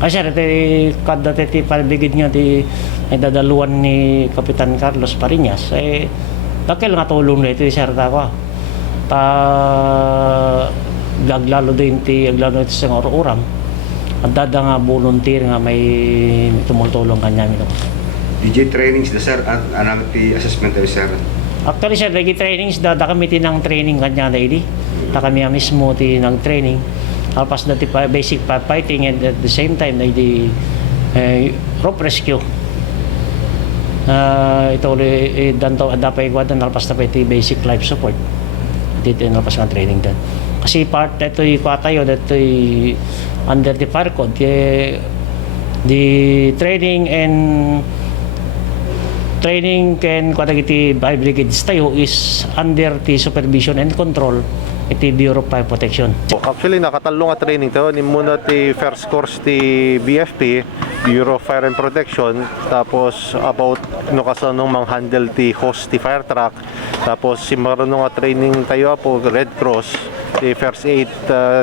Ay sir, ito kada ti palbigid nga ti dadaluan ni Kapitan Carlos Pariñas. Dakil nga tulong na ito sir ko. Gaglalo din ti aglalo ito sa oram. At dada nga volunteer nga may tumultulong kanya mino. DJ trainings na sir at anang ti assessment tayo sir. Actually sir, lagi trainings dada kami tinang training kanya daily. Da kami mismo ti nang training. Alpas na ti basic fighting and at the same time na di rope rescue. Ito ulit danto dapat igwadan alpas na pa ti basic life support. Dito na pas nga training dan. Kasi part ito ikatayo dito under the fire code the training can kwatagiti by brigades tayo is under the supervision and control iti Bureau of Fire Protection. Actually nakatalo nga training to ni muna ti first course ti BFP Bureau of Fire and Protection, tapos about no kasano mang handle ti hose ti fire truck, tapos si marunong nga training tayo po Red Cross ti first aid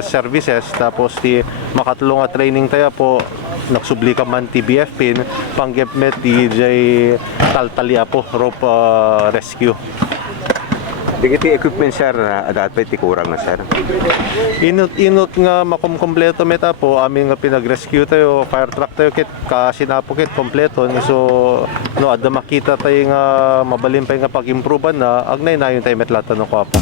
services, tapos ti makatlo nga training tayo po nagsubli ka man ti BFP panggepmet ti taltalya po rope rescue. Digiti equipment sir na dapat ti kurang na sir. Inot nga makumkompleto meta po amin nga pinag-rescue tayo, fire truck tayo kit kasinapo kit kompleto so no adda makita tayo nga mabalimpay nga pag-improve na agnay na yung tayo metlata no ko po.